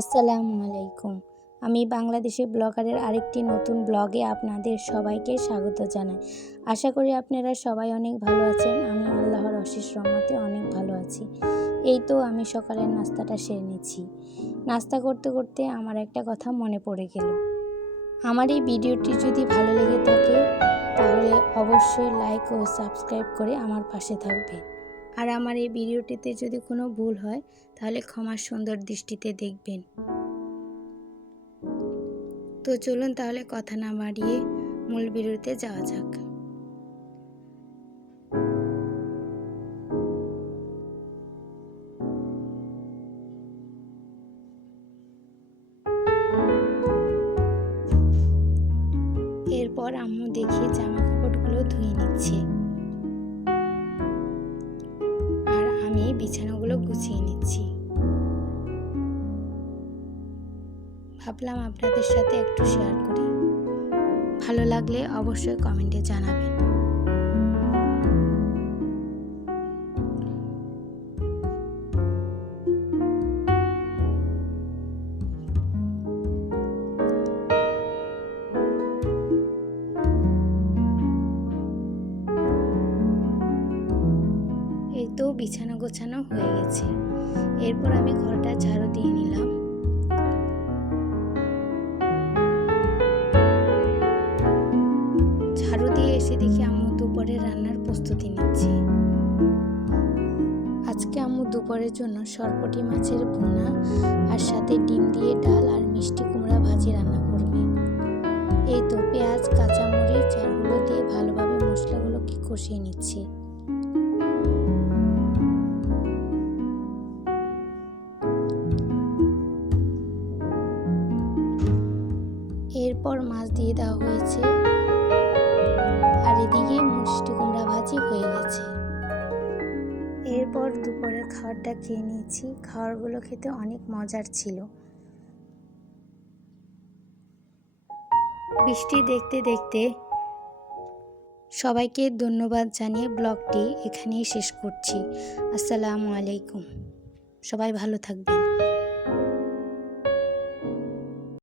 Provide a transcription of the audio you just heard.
আসসালামু আলাইকুম। আমি বাংলাদেশি ব্লগারের আরেকটি নতুন ব্লগে আপনাদের সবাইকে স্বাগত জানাই। আশা করি আপনারা সবাই অনেক ভালো আছেন। আমি আল্লাহর অশেষ রহমতে অনেক ভালো আছি। এই তো আমি সকালের নাস্তাটা সেরে নিচ্ছি। নাস্তা করতে করতে আমার একটা কথা মনে পড়ে গেল। আমার এই ভিডিওটি যদি ভালো লেগে থাকে তাহলে অবশ্যই লাইক ও সাবস্ক্রাইব করে আমার পাশে থাকবেন। আর আমার এই ভিডিওটিতে যদি কোনো ভুল হয় তাহলে ক্ষমার সুন্দর দৃষ্টিতে দেখবেন। তো চলুন তাহলে কথা না বাড়িয়ে মূল ভিডিওতে যাওয়া যাক। এরপর আম্মু দেখি জামা কাপড়গুলো ধুয়ে নিচ্ছে আর আমি বিছানাগুলো গুছিয়ে নিচ্ছি। ভাবলাম আপনাদের সাথে একটু শেয়ার করি। ভালো লাগলে অবশ্যই কমেন্টে জানাবেন। এই তো বিছানা গোছানো হয়ে গেছে। এরপর আমি ঘরটা ঝাড়ু দিয়ে নিলাম। ঝাড়ু দিয়ে এসে দেখি আম্মু দুপুরে রান্নার প্রস্তুতি নিচ্ছে। আজকে আম্মু দুপুরের জন্য সরপুঁটি মাছের ভুনা আর সাথে ডিম দিয়ে ডাল আর মিষ্টি কুমড়া ভাজি রান্না করবে। এই তো পেঁয়াজ, কাঁচামরিচ আর হলুদ দিয়ে ভালোভাবে মশলাগুলোকে কষিয়ে নিচ্ছি। এরপর মাছ দিয়ে দেওয়া হয়েছে আর এদিকে মিষ্টি কুমড়া ভাজি হয়ে গেছে। এরপর দুপুরের খাবারটা খেয়ে নিয়েছি। খাবারগুলো খেতে অনেক মজার ছিল। বৃষ্টি দেখতে দেখতে সবাইকে ধন্যবাদ জানিয়ে ব্লগটি এখানেই শেষ করছি। আসসালামু আলাইকুম। সবাই ভালো থাকবেন।